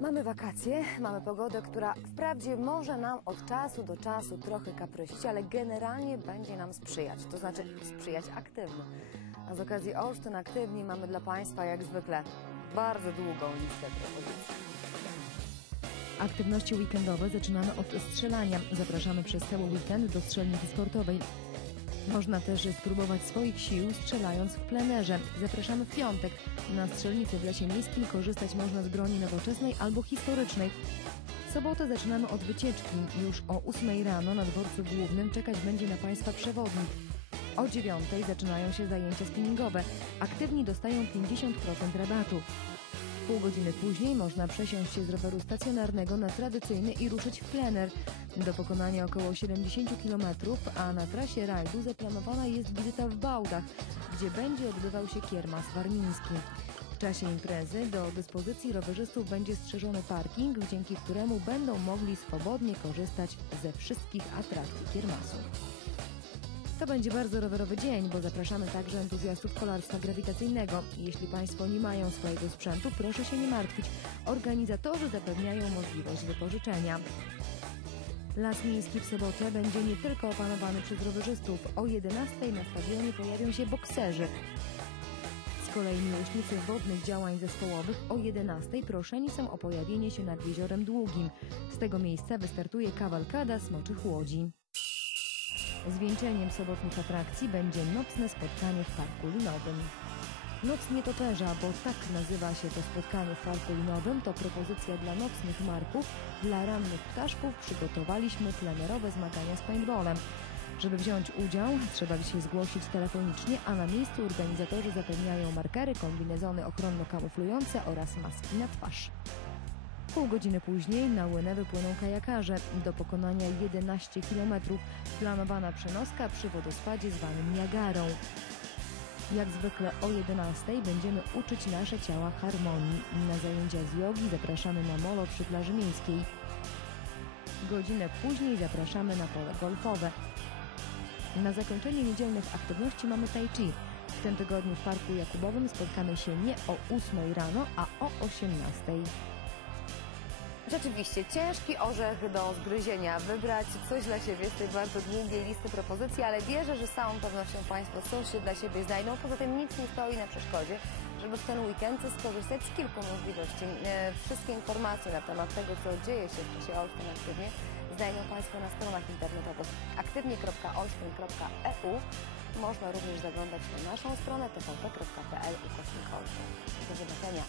Mamy wakacje, mamy pogodę, która wprawdzie może nam od czasu do czasu trochę kaprysić, ale generalnie będzie nam sprzyjać, to znaczy sprzyjać aktywnie. A z okazji Olsztyn Aktywni mamy dla Państwa jak zwykle bardzo długą listę propozycji. Aktywności weekendowe zaczynamy od strzelania. Zapraszamy przez cały weekend do strzelnicy sportowej. Można też spróbować swoich sił strzelając w plenerze. Zapraszamy w piątek. Na strzelnicy w Lesie Miejskim korzystać można z broni nowoczesnej albo historycznej. Sobotę zaczynamy od wycieczki. Już o 8 rano na dworcu głównym czekać będzie na Państwa przewodnik. O 9 zaczynają się zajęcia spinningowe. Aktywni dostają 50% rabatu. Pół godziny później można przesiąść się z roweru stacjonarnego na tradycyjny i ruszyć w plener. Do pokonania około 70 km, a na trasie rajdu zaplanowana jest wizyta w Bałdach, gdzie będzie odbywał się kiermas warmiński. W czasie imprezy do dyspozycji rowerzystów będzie strzeżony parking, dzięki któremu będą mogli swobodnie korzystać ze wszystkich atrakcji kiermasu. To będzie bardzo rowerowy dzień, bo zapraszamy także entuzjastów kolarstwa grawitacyjnego. Jeśli Państwo nie mają swojego sprzętu, proszę się nie martwić. Organizatorzy zapewniają możliwość wypożyczenia. Las Miejski w sobotę będzie nie tylko opanowany przez rowerzystów. O 11 na stadionie pojawią się bokserzy. Z kolei miłośnicy wodnych działań zespołowych o 11 proszeni są o pojawienie się nad Jeziorem Długim. Z tego miejsca wystartuje kawalkada smoczych łodzi. Zwieńczeniem sobotnich atrakcji będzie nocne spotkanie w Parku Linowym. Noc nietoperza, bo tak nazywa się to spotkanie w Parku Linowym, to propozycja dla nocnych marków. Dla rannych ptaszków przygotowaliśmy plenerowe zmagania z paintballem. Żeby wziąć udział, trzeba się zgłosić telefonicznie, a na miejscu organizatorzy zapewniają markery, kombinezony ochronno-kamuflujące oraz maski na twarz. Pół godziny później na Łynę wypłyną kajakarze. Do pokonania 11 km planowana przenoska przy wodospadzie zwanym Niagarą. Jak zwykle o 11 będziemy uczyć nasze ciała harmonii. Na zajęcia z jogi zapraszamy na molo przy plaży miejskiej. Godzinę później zapraszamy na pole golfowe. Na zakończenie niedzielnych aktywności mamy tai chi. W tym tygodniu w Parku Jakubowym spotkamy się nie o 8 rano, a o 18. Rzeczywiście ciężki orzech do zgryzienia, wybrać coś dla siebie z tej bardzo długiej listy propozycji, ale wierzę, że z całą pewnością Państwo coś się dla siebie znajdą. Poza tym nic nie stoi na przeszkodzie, żeby w ten weekend skorzystać z kilku możliwości. E, Wszystkie informacje na temat tego, co dzieje się w czasie Olsztyn Aktywnie znajdą Państwo na stronach internetowych aktywnie.olsztyn.eu. Można również zaglądać na naszą stronę tvp.pl Olsztyn. Do zobaczenia.